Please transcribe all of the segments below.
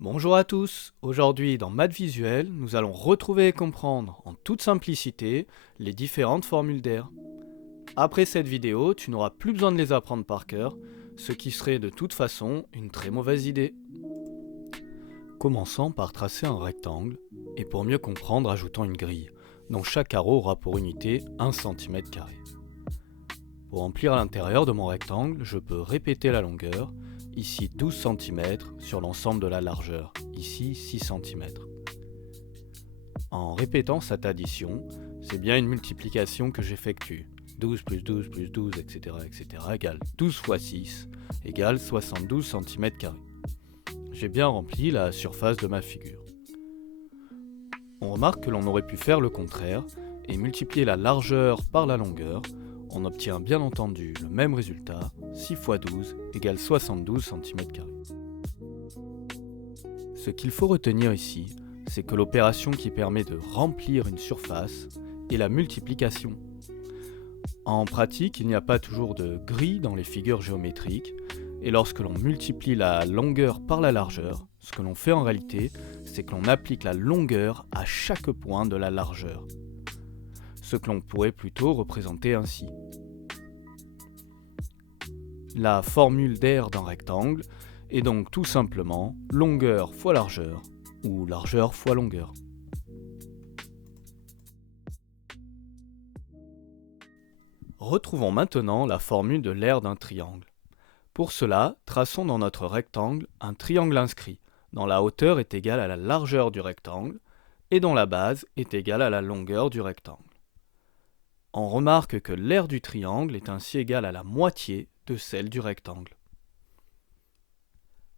Bonjour à tous, aujourd'hui dans Maths Visuel, nous allons retrouver et comprendre en toute simplicité les différentes formules d'air. Après cette vidéo, tu n'auras plus besoin de les apprendre par cœur, ce qui serait de toute façon une très mauvaise idée. Commençons par tracer un rectangle, et pour mieux comprendre, ajoutons une grille, dont chaque carreau aura pour unité 1 cm². Pour remplir l'intérieur de mon rectangle, je peux répéter la longueur, ici 12 cm sur l'ensemble de la largeur, ici 6 cm. En répétant cette addition, c'est bien une multiplication que j'effectue. 12 plus 12 plus 12, etc. égale 12 fois 6 égale 72 cm². J'ai bien rempli la surface de ma figure. On remarque que l'on aurait pu faire le contraire et multiplier la largeur par la longueur. On obtient bien entendu le même résultat, 6 fois 12 égale 72 cm². Ce qu'il faut retenir ici, c'est que l'opération qui permet de remplir une surface est la multiplication. En pratique, il n'y a pas toujours de grille dans les figures géométriques, et lorsque l'on multiplie la longueur par la largeur, ce que l'on fait en réalité, c'est que l'on applique la longueur à chaque point de la largeur. Ce que l'on pourrait plutôt représenter ainsi. La formule d'air d'un rectangle est donc tout simplement longueur fois largeur, ou largeur fois longueur. Retrouvons maintenant la formule de l'aire d'un triangle. Pour cela, traçons dans notre rectangle un triangle inscrit, dont la hauteur est égale à la largeur du rectangle, et dont la base est égale à la longueur du rectangle. On remarque que l'aire du triangle est ainsi égale à la moitié de celle du rectangle.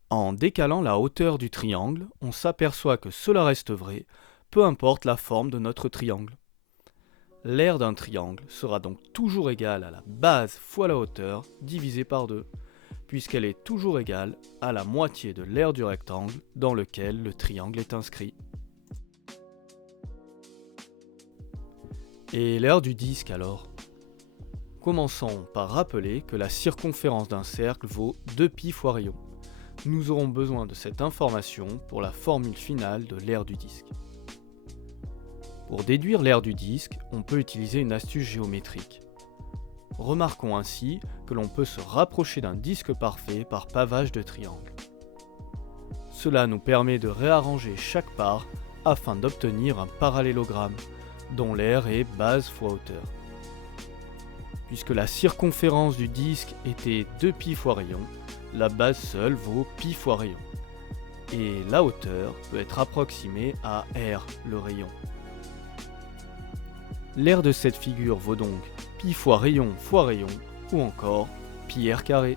En décalant la hauteur du triangle, on s'aperçoit que cela reste vrai, peu importe la forme de notre triangle. L'aire d'un triangle sera donc toujours égale à la base fois la hauteur divisée par 2, puisqu'elle est toujours égale à la moitié de l'aire du rectangle dans lequel le triangle est inscrit. Et l'aire du disque alors? Commençons par rappeler que la circonférence d'un cercle vaut 2π fois rayon. Nous aurons besoin de cette information pour la formule finale de l'aire du disque. Pour déduire l'aire du disque, on peut utiliser une astuce géométrique. Remarquons ainsi que l'on peut se rapprocher d'un disque parfait par pavage de triangle. Cela nous permet de réarranger chaque part afin d'obtenir un parallélogramme, dont l'aire est base fois hauteur. Puisque la circonférence du disque était 2π fois rayon, la base seule vaut π fois rayon. Et la hauteur peut être approximée à r, le rayon. L'aire de cette figure vaut donc π fois rayon, ou encore πr².